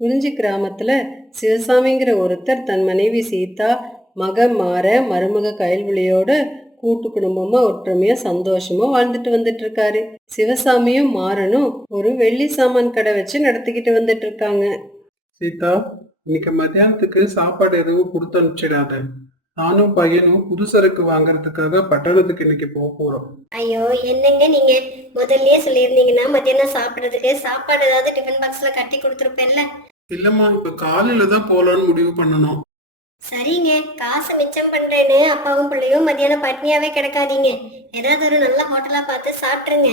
குறிஞ்சி கிராமத்துல சிவசாமிங்கிற ஒருத்தர் தன் மனைவி சீதா, மக மாற, மருமக கயல்விழியோட கூட்டு குடும்பமா ஒற்றுமையா சந்தோஷமா வாழ்ந்துட்டு வந்துட்டு இருக்காரு. சிவசாமியும் மாறனும் ஒரு வெள்ளி சாமான் கடை வச்சு நடத்திக்கிட்டு வந்துட்டு இருக்காங்க. சீதா, இன்னைக்கு மத்தியானத்துக்கு சாப்பாடு எதுவும் கொடுத்து அனுப்பிச்சிடாத. நானும் பையனும் புது சரக்கு வாங்குறதுக்காக பட்டணத்துக்கு இன்னைக்கு போக போறோம். ஐயோ, என்னங்க நீங்க முதல்லயே சொல்லியிருந்தீங்கன்னா மத்தியானம் சாப்பிடுறதுக்கு சாப்பாடு ஏதாவது டிஃபன் பாக்ஸ்ல கட்டி கொடுத்துருப்பேன்ல. இல்லம்மா, இப்ப காலையில தான் போலான்னு முடிவு பண்ணணும். சரிங்க, காசு மிச்சம் பண்றேன்னு அப்பாவும் பிள்ளையும் மத்தியானம் பட்னியாவே கிடக்காதீங்க. ஏதாவது ஒரு நல்ல ஹோட்டலா பார்த்து சாப்பிட்டுருங்க.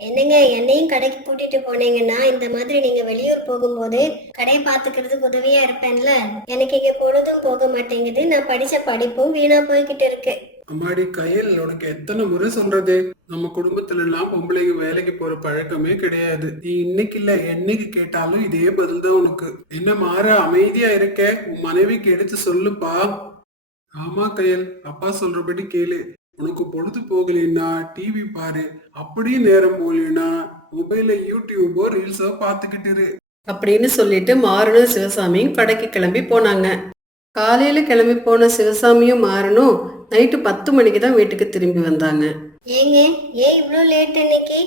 என்னங்க, என்னையும் கடைக்கு கூட்டிட்டு போனீங்கன்னா இந்த மாதிரி நீங்க வெளியூர் போகும்போது கடையை பாத்துக்கிறதுக்கு உதவியா இருப்பேன்ல. எனக்கு இங்க பொழுதும் போக மாட்டேங்குது. நான் படிச்ச படிப்பும் வீணா போய்கிட்டு இருக்கு. அம்மாடி கயல், உனக்கு எத்தனை முறை சொல்றது? நம்ம குடும்பத்துல எல்லாம் பொம்பளைங்க வேலைக்கு போற பழக்கமே கிடையாது. நீ இன்னைக்கு இல்ல என்னைக்கு கேட்டாலும் இதே பதில் தான் உனக்கு. என்ன மாற அமைதியா இருக்க? உன் மனைவிக்கு எடுத்து சொல்லுப்பா. ஆமா கயல், அப்பா சொல்றபடி கேளு. உனக்கு பொழுது போகலைன்னா டிவி பாரு, அப்படியே நேரம் போகலைன்னா மொபைல்ல யூடியூபோ ரீல்ஸோ பாத்துக்கிட்டு இரு அப்படின்னு சொல்லிட்டு மாறனும் சிவசாமியும் கடைக்கு கிளம்பி போனாங்க. காலையில கிளம்பி போன சிவசாமியும் மாறனும் நைட்டு 10 மணிக்கு தான் வீட்டுக்கு திரும்பி வந்தாங்க. ஏங்க, ஏன் இவ்வளோ லேட் இன்னைக்கு?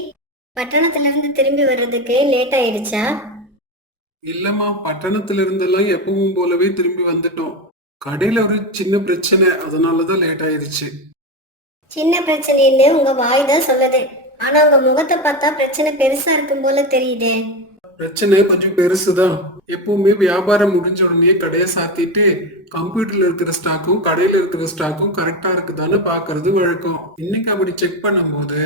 பட்டணத்துல இருந்து திரும்பி வர்றதுக்கு லேட் ஆயிடுச்சா? இல்லம்மா, பட்டணத்துல இருந்தெல்லாம் எப்பவும் போலவே திரும்பி வந்துட்டோம். கடையில ஒரு சின்ன பிரச்சனை, அதனாலதான் லேட் ஆயிருச்சு. சின்ன பிரச்சனைன்னு உங்க வாய் தான் சொல்லுது. ஆனா உங்க முகத்தை பார்த்தா பிரச்சனை பெருசா இருக்கும் போல தெரியுதே. பிரச்சனை கொஞ்சம் பெருசுதான். எப்பவுமே வியாபாரம் முடிஞ்ச உடனே கடையை சாத்திட்டு கம்ப்யூட்டர்ல இருக்கிற ஸ்டாக்கும் கடையில இருக்கிற ஸ்டாக்கும் கரெக்டா இருக்குதான்னு பாக்குறது வழக்கம். இன்னைக்கு அப்படி செக் பண்ணும்போது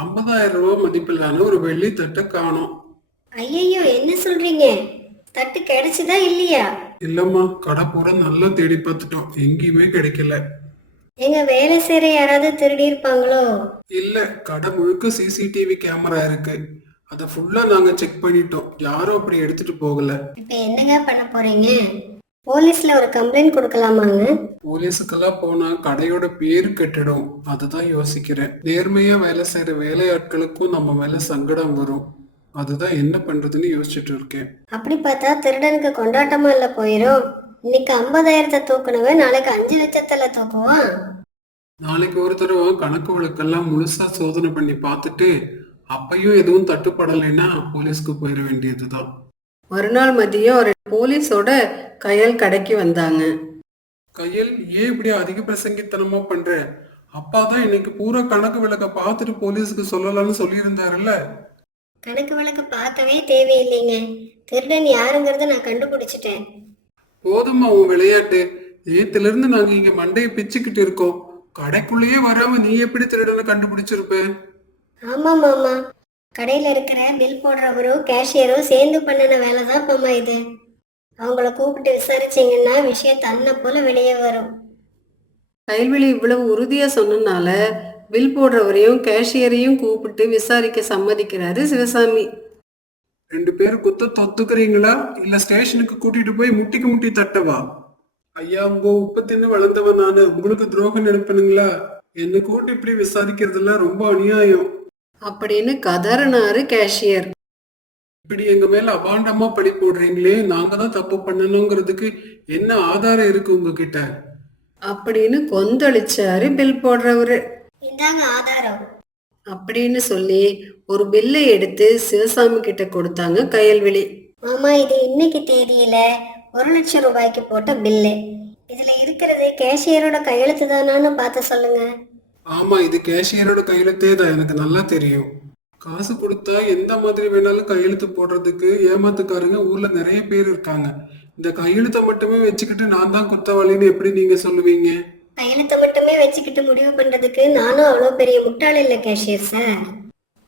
50,000 ரூபாய் மதிப்பிலான ஒரு வெள்ளி தட்டை காணோம். ஐயையோ, என்ன சொல்றீங்க? தட்டு கிடைச்சுதா இல்லையா? இல்லம்மா, கடை பூரா நல்லா தேடி பார்த்துட்டோம், எங்கேயுமே கிடைக்கல. எங்க வேலை செய்யற யாராவது திருடி இருப்பாங்களோ? இல்ல, கடை முழுக்க சிசிடிவி கேமரா இருக்கு. அத ஃபுல்லா நாங்க செக் பண்ணிட்டோம், யாரும் அப்படி எடுத்துட்டு போகல. இப்ப என்னங்க பண்ண போறீங்க? போலீஸ்ல ஒரு கம்ப்ளைண்ட் கொடுக்கலாமாங்க? போலீஸுக்கெல்லாம் போனா கடையோட பேரு கெட்டுடும், அதுதான் யோசிக்கிறேன். நேர்மையா வேலை செய்யற வேலையாட்களுக்கும் நம்ம மேல சங்கடம் வரும். அதுதான் என்ன பண்றதுன்னு யோசிச்சுட்டு இருக்கேன். அப்படி பார்த்தா திருடனுக்கு கொண்டாட்டமா இல்ல போயிரும். இன்னைக்கு 50,000 தூக்குனவன் நாளைக்கு 5 லட்சத்துல தூக்குவான். நாளைக்கு ஒரு தடவை கணக்கு வழக்கெல்லாம் முழுசா சோதனை பண்ணி பார்த்துட்டு அப்பையும் எதுவும் தட்டுப்படலைன்னா போலீஸ்க்கு போயிட வேண்டியதுதான். மறுநாள் மதியம் ஒரு போலீஸோட கயல் கடைக்கு வந்தாங்க. கையல், ஏன் இப்படி அதிக பிரசங்கித்தனமா பண்ற? அப்பா தான் இன்னைக்கு பூரா கணக்கு விளக்க பார்த்துட்டு போலீஸுக்கு சொல்லலாம்னு சொல்லியிருந்தாருல்ல. கணக்கு வழக்கு பார்க்கவே தேவையில்லைங்க. திருடன் யாருங்கிறத நான் கண்டுபிடிச்சிட்டேன். போதுமா உன் விளையாட்டு? நேத்துல இருந்து நாங்க இங்க மண்டையை பிச்சுக்கிட்டு இருக்கோம். கடைக்குள்ளேயே வராம நீ எப்படி திருடனை கண்டுபிடிச்சிருப்ப? ஆமா மாமா, கடையில இருக்கிற பில் போடுறவரும் கேஷியரும் சேர்ந்து பண்ணின வேலை தான் மாமா இது. அவங்கள கூப்பிட்டு விசாரிச்சீங்கன்னா விஷயம் தன்னை போல வெளியே வரும். கயல்விழி இவ்வளவு உறுதியா சொன்னனால பில் போடுறவரையும் கேஷியரையும் கூப்பிட்டு விசாரிக்க சம்மதிக்கிறாரு சிவசாமி. 2 பேரும் குத்த தொத்துக்கிறீங்களா இல்ல ஸ்டேஷனுக்கு கூட்டிட்டு போய் முட்டிக்கு முட்டி தட்டவா? ஐயா, உங்க உப்பு தின்னு வளர்ந்தவன் நானு, உங்களுக்கு துரோகம் நினைப்பனுங்களா? என்ன கூட்டி இப்படி விசாரிக்கிறதுல ரொம்ப அநியாயம் அப்படின்னு கதறினாரு கேஷியர். இப்படி எங்க மேல அபாண்டமா பழி போடுறீங்களே, நாங்க தான் தப்பு பண்ணணுங்கிறதுக்கு என்ன ஆதாரம் இருக்கு உங்ககிட்ட? அப்படின்னு கொந்தளிச்சாரு பில் போடுறவரு. இந்தாங்க ஆதாரம் அப்படின்னு சொல்லி ஒரு பில்லை எடுத்து சிவசாமி கிட்ட கொடுத்தாங்க கயல்விழி. மாமா, இது இன்னைக்கு தேதியில 1,00,000 ரூபாய்க்கு போட்ட பில்லு. இதுல இருக்கிறது கேஷியரோட கையெழுத்து தானான்னு பார்த்து சொல்லுங்க. ஆமா, இது கேஷியரோட கையெழுத்தே தான், எனக்கு நல்லா தெரியும். காசு கொடுத்தா எந்த மாதிரி வேணாலும் கையெழுத்து போடுறதுக்கு ஏமாத்துக்காரங்க ஊர்ல நிறைய பேர் இருக்காங்க. இந்த கையெழுத்தை மட்டுமே வச்சுக்கிட்டு நான் தான் குத்தவாளின்னு எப்படி நீங்க சொல்லுவீங்க? கையெழுத்தை மட்டுமே வச்சுக்கிட்டு முடிவு பண்றதுக்கு நானும் அவ்வளோ பெரிய முட்டாள் இல்லை கேஷியர் சார்.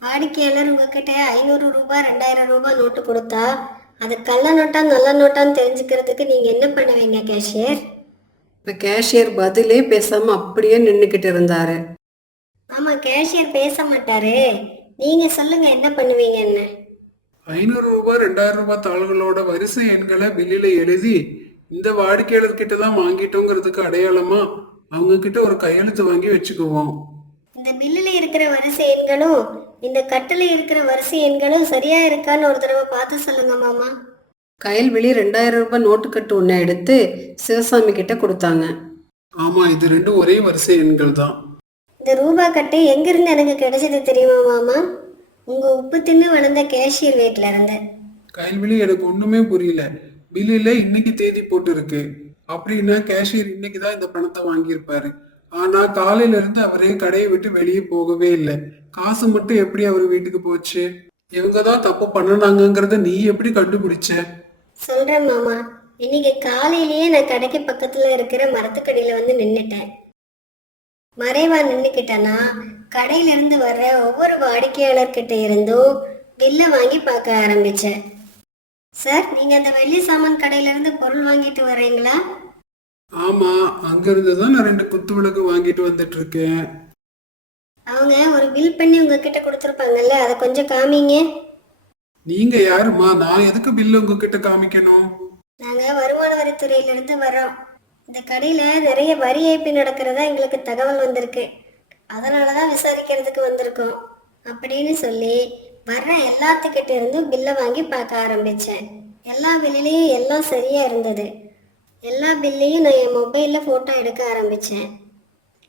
வாடிக்கையாளர் உங்ககிட்ட 500 ரூபாய் 2000 ரூபாய் நோட்டு கொடுத்தா அது கள்ள நோட்டா நல்ல நோட்டான்னு தெரிஞ்சுக்கிறதுக்கு நீங்க என்ன பண்ணுவீங்க கேஷியர்? இப்ப கேஷியர் பதிலே பேசாம அப்படியே நின்னுக்கிட்டு இருந்தாரு. ஆமா, கேஷியர் பேச மாட்டாரு. நீங்க சொல்லுங்க என்ன பண்ணுவீங்கன்னு. 500 ரூபாய் 2000 ரூபாய் தாள்களோட வரிசை எண்களை பில்லில எழுதி இந்த வாடிக்கையாளர் கிட்ட தான் வாங்கிட்டோங்கிறதுக்கு அடையாளமா அவங்க கிட்ட ஒரு கையெழுத்து வாங்கி வச்சுக்குவோம். இந்த பில்லுல இருக்கிற வரிசை எண்களும் இந்த கட்டில இருக்கிற வரிசை எண்களும் சரியா இருக்கான்னு ஒரு தடவை பார்த்து சொல்லுங்க மாமா. கயல்விழி 2000 ரூபாய் நோட்டுக்கட்டு ஒன்று எடுத்து சிவசாமி கிட்ட கொடுத்தாங்க. ஆமா, இது ரெண்டும் ஒரே வரிசை எண்கள் தான். இந்த ரூபா கட்டு எங்கிருந்து எனக்கு கிடைச்சது தெரியுமா மாமா? உங்க உப்பு தின்னு வளர்ந்த கேஷியர் வீட்டுல இருந்து. கைல்வெளி, எனக்கு ஒண்ணுமே புரியல. பில்லுல இன்னைக்கு தேதி போட்டு இருக்கு. அப்படின்னா கேஷியர் இன்னைக்கு தான் இந்த பணத்தை வாங்கியிருப்பாரு. ஆனா காலையில இருந்து அவரே கடையை விட்டு வெளியே போகவே இல்லை. காசு மட்டும் எப்படி அவர் வீட்டுக்கு போச்சு? இவங்க தான் தப்பு பண்ணனாங்கிறத நீ எப்படி கண்டுபிடிச்ச? சொல்றேன் மாமா. இன்னைக்கு காலையிலேயே நான் கடைக்கு பக்கத்துல இருக்கிற மரத்துக்கடியில வந்து நின்னுட்டேன். மறைவா நின்னுக்கிட்டேன்னா கடையில இருந்து வர்ற ஒவ்வொரு வாடிக்கையாளர்கிட்ட இருந்தும் பில்ல வாங்கி பார்க்க ஆரம்பிச்சேன். சார், நீங்க அந்த வெள்ளி சாமான் கடையில இருந்து பொருள் வாங்கிட்டு வர்றீங்களா? ஆமா, அங்க இருந்துதான் நான் 2 குத்து விளக்கு வாங்கிட்டு வந்துட்டு இருக்கேன். அவங்க ஒரு பில் பண்ணி உங்ககிட்ட கொடுத்துருப்பாங்கல்ல, அதை கொஞ்சம் காமிங்க. நீங்க யாருமா? நான் எதுக்கு பில்லு உங்ககிட்ட காமிக்கணும்? நாங்க வருமான வரித்துறையில இருந்து வர்றோம். இந்த கடையில நிறைய வரி ஏய்ப்பு நடக்கிறதா எங்களுக்கு தகவல் வந்திருக்கு. அதனாலதான் விசாரிக்கிறதுக்கு வந்திருக்கோம் அப்படின்னு சொல்லி வர்ற எல்லாத்துக்கிட்ட இருந்தும் பில்லை வாங்கி பார்க்க ஆரம்பிச்சேன். எல்லா பில்லையும் எல்லாம் சரியா இருந்தது. எல்லா பில்லையும் நான் என் மொபைல்ல போட்டோ எடுக்க ஆரம்பிச்சேன்.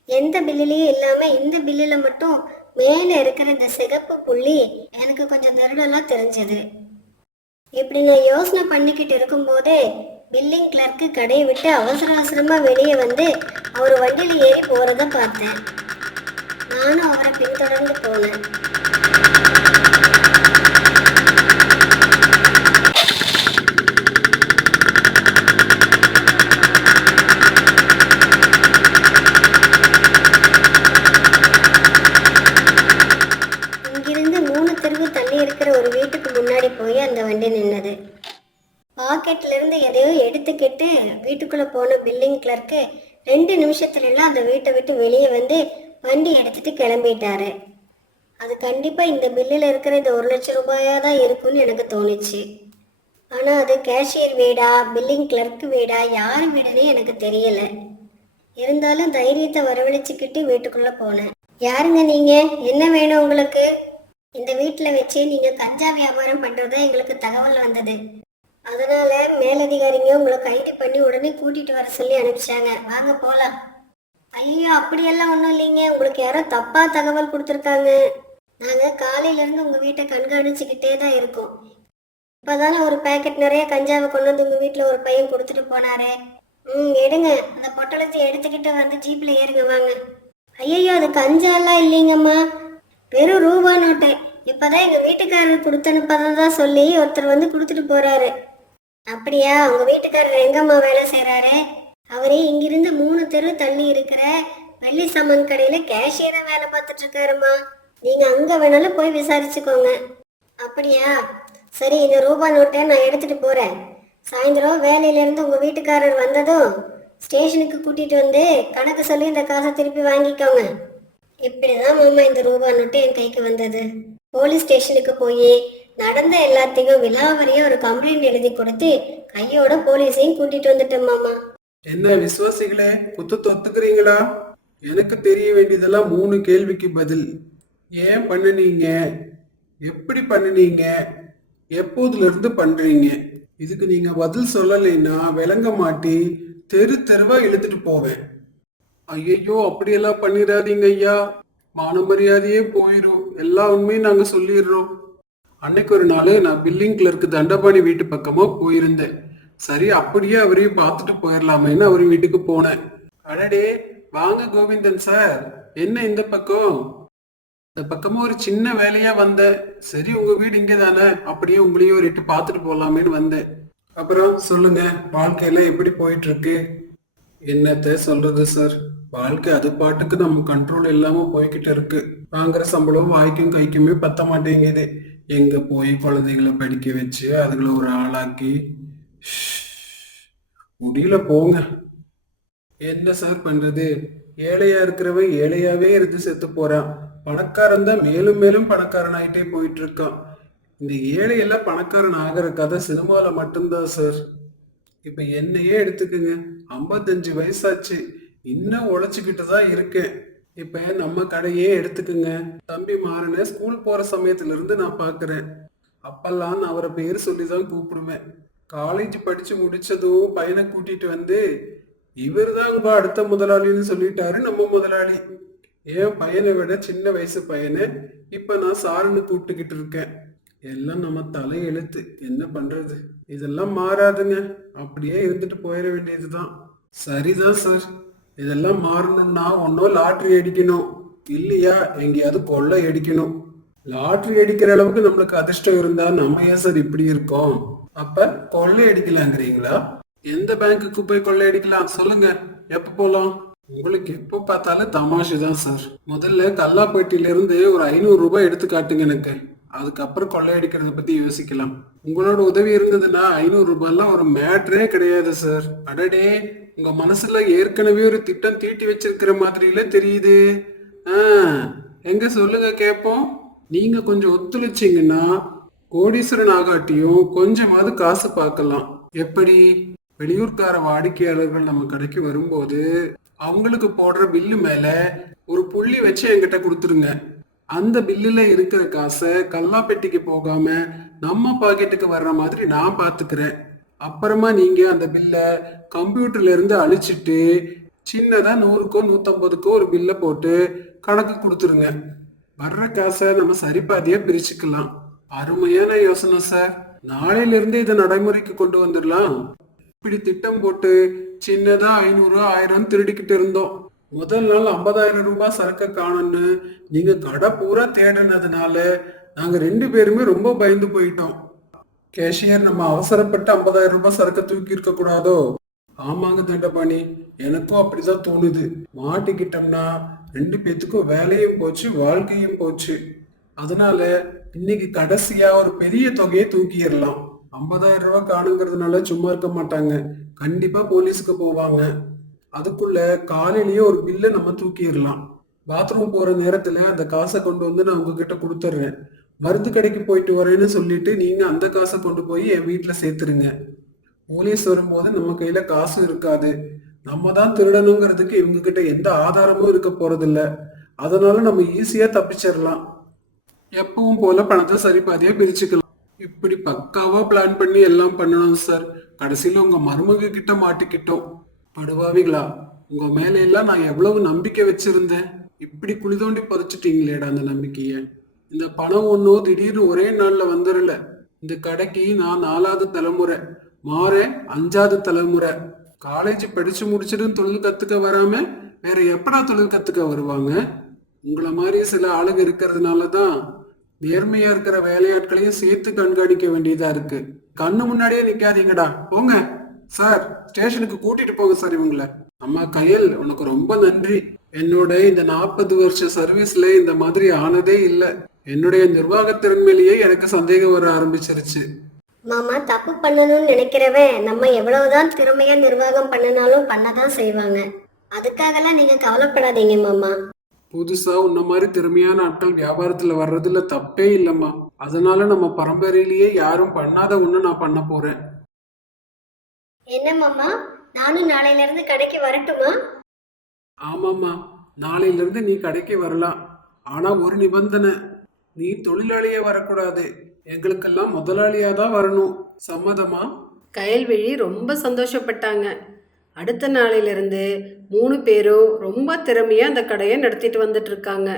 எந்த பில்லுலையும் இல்லாம இந்த பில்லுல மட்டும் மேல இருக்கிற இந்த சிகப்பு புள்ளி எனக்கு கொஞ்சம் நெருடலா தெரிஞ்சது. இப்படி நான் யோசனை பண்ணிக்கிட்டு இருக்கும் போதே பில்லிங் கிளர்க்கு கடையை விட்டு அவசர அவசரமா வெளியே வந்து அவர் வண்டியில ஏறி போறத பார்த்தேன். நானும் அவரை பின்தொடர்ந்து போனேன். இங்கிருந்து 3 தெருவு தள்ளி இருக்கிற ஒரு வீட்டுக்கு முன்னாடி போய் அந்த வண்டி நின்னது. பாக்கெட்ல இருந்து எதையோ எடுத்துக்கிட்டு வீட்டுக்குள்ள போன பில்லிங் கிளர்க்கு 2 நிமிஷத்துல எல்லாம் அந்த வீட்டை விட்டு வெளியே வந்து வண்டி எடுத்துட்டு கிளம்பிட்டாரு. அது கண்டிப்பா இந்த பில்லுல இருக்கிற இந்த 1 லட்சம் ரூபாயா தான் இருக்கும்னு எனக்கு தோணுச்சு. ஆனா அது கேஷியர் வீடா, பில்லிங் கிளர்க்கு வீடா, யார் வீடுன்னு எனக்கு தெரியல. இருந்தாலும் தைரியத்தை வரவழைச்சுக்கிட்டு வீட்டுக்குள்ள போனேன். யாருங்க நீங்க? என்ன வேணும் உங்களுக்கு? இந்த வீட்டுல வச்சு நீங்க கஞ்சா வியாபாரம் பண்றதா எங்களுக்கு தகவல் வந்தது. அதனால மேலதிகாரிங்க உங்களை கைது பண்ணி உடனே கூட்டிட்டு வர சொல்லி அனுப்பிச்சாங்க. வாங்க போலாம். ஐயோ, அப்படியெல்லாம் ஒன்றும் இல்லைங்க. உங்களுக்கு யாரோ தப்பா தகவல் கொடுத்துருக்காங்க. நாங்க காலையில இருந்து உங்க வீட்டை கண்காணிச்சுக்கிட்டே தான் இருக்கோம். இப்பதானே ஒரு பேக்கெட் நிறைய கஞ்சாவை கொண்டு வந்து உங்க வீட்டுல ஒரு பையன் கொடுத்துட்டு போனாரே. எடுங்க, அந்த பொட்டலத்தை எடுத்துக்கிட்டு வந்து ஜீப்ல ஏறுங்க, வாங்க. ஐயோ, அது கஞ்சா எல்லாம் இல்லைங்கம்மா, வெறும் ரூபா நோட்டு. இப்பதான் எங்க வீட்டுக்காரர் கொடுத்தனுப்பதான் சொல்லி ஒருத்தர் வந்து கொடுத்துட்டு போறாரு. அப்படியா? உங்க வீட்டுக்காரர் எங்கம்மா வேலை செய்யறாரு? அவரே இங்கிருந்து 3 தெரு தள்ளி இருக்கிற வெள்ளி சாமான் கடையில கேஷியரா வேலை பார்த்துட்டு இருக்காருமா. நீங்க அங்க வேணாலும் போய் விசாரிச்சுக்கோங்க. அப்படியா? சரி, இந்த ரூபா நோட்டை நான் எடுத்துட்டு போறேன். சாயந்தரம் வேலையில இருந்து உங்க வீட்டுக்காரர் வந்ததும் ஸ்டேஷனுக்கு கூட்டிட்டு வந்து கணக்கு சொல்லி இந்த காசை திருப்பி வாங்கிக்கோங்க. இப்படிதான் மாமா இந்த ரூபா நோட்டு என் கைக்கு வந்தது. போலீஸ் ஸ்டேஷனுக்கு போய் நடந்த எல்லாத்தையும் விலாவரியா ஒரு கம்ப்ளைண்ட் எழுதி கொடுத்து கையோட போலீஸையும் கூட்டிட்டு வந்துட்டேன் மாமா. என்ன விசுவாசிகளே, குத்தத்தை ஒத்துக்கிறீங்களா? எனக்கு தெரிய வேண்டியதெல்லாம் 3 கேள்விக்கு பதில். ஏன் பண்ணுனீங்க? எப்படி பண்ணுனீங்க? எப்போதுல இருந்து பண்றீங்க? இதுக்கு நீங்க பதில் சொல்லலைன்னா விளங்க மாட்டி தெரு தெருவா இழுத்துட்டு போவேன். ஐயோ, அப்படியெல்லாம் பண்ணிடாதீங்க ஐயா. மான மரியாதையே போயிரும். எல்லா உண்மையும் நாங்க சொல்லிடுறோம். அன்னைக்கு ஒரு நாள் நான் பில்லிங் கிளர்க்கு தண்டபாணி வீட்டு பக்கமா போயிருந்தேன். சரி, அப்படியே அவரையும் பார்த்துட்டு போயிடலாமேன்னு அவர் வீட்டுக்கு போனேன். அடடே, வாங்க கோவிந்தன் சார், என்ன இந்த பக்கம்? இந்த பக்கமா ஒரு சின்ன வேலையா வந்தேன். சரி, உங்க வீடு இங்கே தானே, அப்படியே உங்களையும் ஒரு இட்டு பார்த்துட்டு போகலாமேன்னு வந்தேன். அப்புறம் சொல்லுங்க, வாழ்க்கையெல்லாம் எப்படி போயிட்டு இருக்கு? என்னத்த சொல்றது சார், வாழ்க்கை அது பாட்டுக்கு நம்ம கண்ட்ரோல் இல்லாம போய்கிட்டு இருக்கு. வாங்குற சம்பளம் வாய்க்கும் கைக்குமே பத்த மாட்டேங்குது. எங்க போய் குழந்தைகளை படிக்க வச்சு அதுகளை ஒரு ஆளாக்கி முடியல போங்க. என்ன சார் பண்றது? ஏழையா இருக்கிறவன் ஏழையாவே இருந்து செத்து போறான். பணக்காரன் தான் மேலும் மேலும் பணக்காரன் ஆயிட்டே போயிட்டு இருக்கான். இந்த ஏழையெல்லாம் பணக்காரன் ஆகிற கதை சினிமால மட்டும்தான் சார். இப்ப என்னையே எடுத்துக்குங்க, 55 வயசாச்சு, இன்னும் உழைச்சுக்கிட்டு தான் இருக்கேன். இப்ப நம்ம கடையே எடுத்துக்குங்க. தம்பி மாறன ஸ்கூல் போற சமயத்துல இருந்து நான் பாக்குறேன். அப்பெல்லாம் நான் அவரை பேர் சொல்லிதான் கூப்பிடுவேன். காலேஜ் படிச்சு முடிச்சதும் பையனை கூட்டிட்டு வந்து இவர்தான் உங்க அடுத்த முதலாளின்னு சொல்லிட்டாரு நம்ம முதலாளி. என் பையனை விட சின்ன வயசு பையனை இப்ப நான் சாருன்னு கூப்பிட்டுக்கிட்டு இருக்கேன். எல்லாம் நம்ம தலை எழுத்து, என்ன பண்றது? இதெல்லாம் மாறாதுங்க, அப்படியே இருந்துட்டு போயிட வேண்டியதுதான். சரிதான் சார், இதெல்லாம் மாறணும்னா ஒன்னும் லாட்டரி அடிக்கணும், இல்லையா எங்கேயாவது கொள்ளை அடிக்கணும். லாட்டரி அடிக்கிற அளவுக்கு நம்மளுக்கு அதிர்ஷ்டம் இருந்தா நம்ம ஏன் சார் இப்படி இருக்கோம்? அப்ப கொள்ளை அடிக்கலாங்கிறீங்களா? எந்த பேங்க்குக்கு போய் கொள்ளை அடிக்கலாம் சொல்லுங்க, எப்ப போலாம்? உங்களுக்கு எப்போ பார்த்தாலும் தமாஷு தான் சார். முதல்ல கல்லாப்பேட்டில இருந்து ஒரு 500 ரூபாய் எடுத்து காட்டுங்க எனக்கு, அதுக்கப்புறம் கொள்ளையடிக்கிறத பத்தி யோசிக்கலாம். உங்களோட உதவி இருந்ததுன்னா 500 ரூபாய்லாம் ஒரு மேட்ரே கிடையாது சார். அடடே, உங்க மனசுல ஏற்கனவே ஒரு திட்டம் தீட்டி வச்சிருக்கிற மாதிரில தெரியுது. எங்க சொல்லுங்க கேப்போம். நீங்க கொஞ்சம் ஒத்துழைச்சிங்கன்னா கோடீஸ்வரன் ஆகாட்டியும் கொஞ்சமாவது காசு பார்க்கலாம். எப்படி? வெளியூர்கார வாடிக்கையாளர்கள் நம்ம கடைக்கு வரும்போது அவங்களுக்கு போடுற பில்லு மேல ஒரு புள்ளி வச்சு என்கிட்ட கொடுத்துருங்க. அந்த பில்லுல இருக்கிற காசை கல்லாப்பெட்டிக்கு போகாம நம்ம பாக்கெட்டுக்கு வர்ற மாதிரி நான் பாத்துக்கிறேன். அப்புறமா நீங்க அந்த பில்ல கம்ப்யூட்டர்ல இருந்து அழிச்சிட்டு சின்னதா 100க்கோ 150க்கோ ஒரு பில்ல போட்டு கணக்கு கொடுத்துருங்க. வர்ற காசை நம்ம சரிபாதியா பிரிச்சுக்கலாம். அருமையான யோசனை சார், நாளையில இருந்து இதை நடைமுறைக்கு கொண்டு வந்துடலாம். இப்படி திட்டம் போட்டு சின்னதா 500 1000 திருடிக்கிட்டு இருந்தோம். முதல் நாள் 50,000 ரூபாய் சரக்க காணும்னு நீங்க கடை பூரா தேடினதுனால நாங்க 2 பேருமே ரொம்ப பயந்து போயிட்டோம். கேஷியர், நம்ம அவசரப்பட்டு 50,000 ரூபாய் சரக்க தூக்கி இருக்க கூடாதோ? ஆமாங்க தண்டபாணி, எனக்கும் அப்படிதான் தோணுது. மாட்டிக்கிட்டோம்னா 2 பேத்துக்கும் வேலையும் போச்சு, வாழ்க்கையும் போச்சு. அதனால இன்னைக்கு கடைசியா ஒரு பெரிய தொகையை தூக்கிடலாம். 50,000 ரூபாய் காணுங்கிறதுனால சும்மா இருக்க மாட்டாங்க, கண்டிப்பா போலீஸுக்கு போவாங்க. அதுக்குள்ள காலையிலேயே ஒரு பில்லை நம்ம தூக்கிடலாம். பாத்ரூம் போற நேரத்துல அந்த காசை கொண்டு வந்து நான் உங்ககிட்ட கொடுத்துட்றேன். மருந்து கடைக்கு போயிட்டு வரேன்னு சொல்லிட்டு நீங்க அந்த காசை கொண்டு போய் என் வீட்டுல சேர்த்துருங்க. போலீஸ் வரும்போது நம்ம கையில காசும் இருக்காது. நம்ம தான் திருடணுங்கிறதுக்கு இவங்க கிட்ட எந்த ஆதாரமும் இருக்க போறதில்ல. அதனால நம்ம ஈஸியா தப்பிச்சிடலாம். எப்பவும் போல பணத்தை சரிபாதியா பிரிச்சுக்கலாம். இப்படி பக்காவா பிளான் பண்ணி எல்லாம் பண்ணணும் சார். கடைசியில உங்க மருமக கிட்ட மாட்டிக்கிட்டோம். படுவாவிகளா, உங்க மேல எல்லாம் நான் எவ்வளவு நம்பிக்கை வச்சிருந்தேன். இப்படி குழி தோண்டி புதைச்சிட்டீங்களேடா அந்த நம்பிக்கைய. இந்த பணம் ஒன்றும் திடீர்னு ஒரே நாள்ல வந்துடல. இந்த கடைக்கு நான் 4வது தலைமுறை, மாற 5வது தலைமுறை. காலேஜ் படிச்சு முடிச்சுட்டு தொழில் கத்துக்க வராம வேற எப்படா தொழில் கத்துக்க வருவாங்க? உங்களை மாதிரி சில ஆளுங்க இருக்கிறதுனாலதான் நேர்மையா இருக்கிற வேலையாட்களையும் சேர்த்து கண்காணிக்க வேண்டியதா இருக்கு. கண்ணு முன்னாடியே நிக்காதீங்கடா, போங்க சார், ஸ்டேஷனுக்கு கூட்டிட்டு போங்க சார் இவங்கள. அம்மா கயல், உனக்கு ரொம்ப நன்றி. என்னோட இந்த 40 வருஷ சர்வீஸ்ல இந்த மாதிரி ஆனதே இல்ல. என்னுடைய நிர்வாகத்திறன் மேலேயே எனக்கு சந்தேகம் வர ஆரம்பிச்சிருச்சு. மாமா, தப்பு பண்ணணும்னு நினைக்கிறவன் நம்ம எவ்வளவுதான் திறமையா நிர்வாகம் பண்ணனாலும் பண்ணதான் செய்வாங்க. அதுக்காகலாம் நீங்க கவலைப்படாதீங்க மாமா. புதுசா உன்ன மாதிரி திறமையான ஆட்கள் வியாபாரத்துல வர்றதுல தப்பே இல்லம்மா. அதனால நம்ம பரம்பரையிலேயே யாரும் பண்ணாத ஒண்ணு நான் பண்ண போறேன். என்ன மாமா, நானும் நாளையில இருந்து கடைக்கு வரட்டுமா? ஆமாம்மா, நாளையில இருந்து நீ கடைக்கு வரலாம். ஆனா ஒரு நிபந்தனை, நீ தொழிலாளியா வரக்கூடாது, எங்களுக்கெல்லாம் முதலாளியா தான் வரணும். சம்மதமா? கயல்விழி ரொம்ப சந்தோஷப்பட்டாங்க. அடுத்த நாளிலிருந்து 3 பேரும் ரொம்ப திறமையா அந்த கடையை நடத்திட்டு வந்துட்டு இருக்காங்க.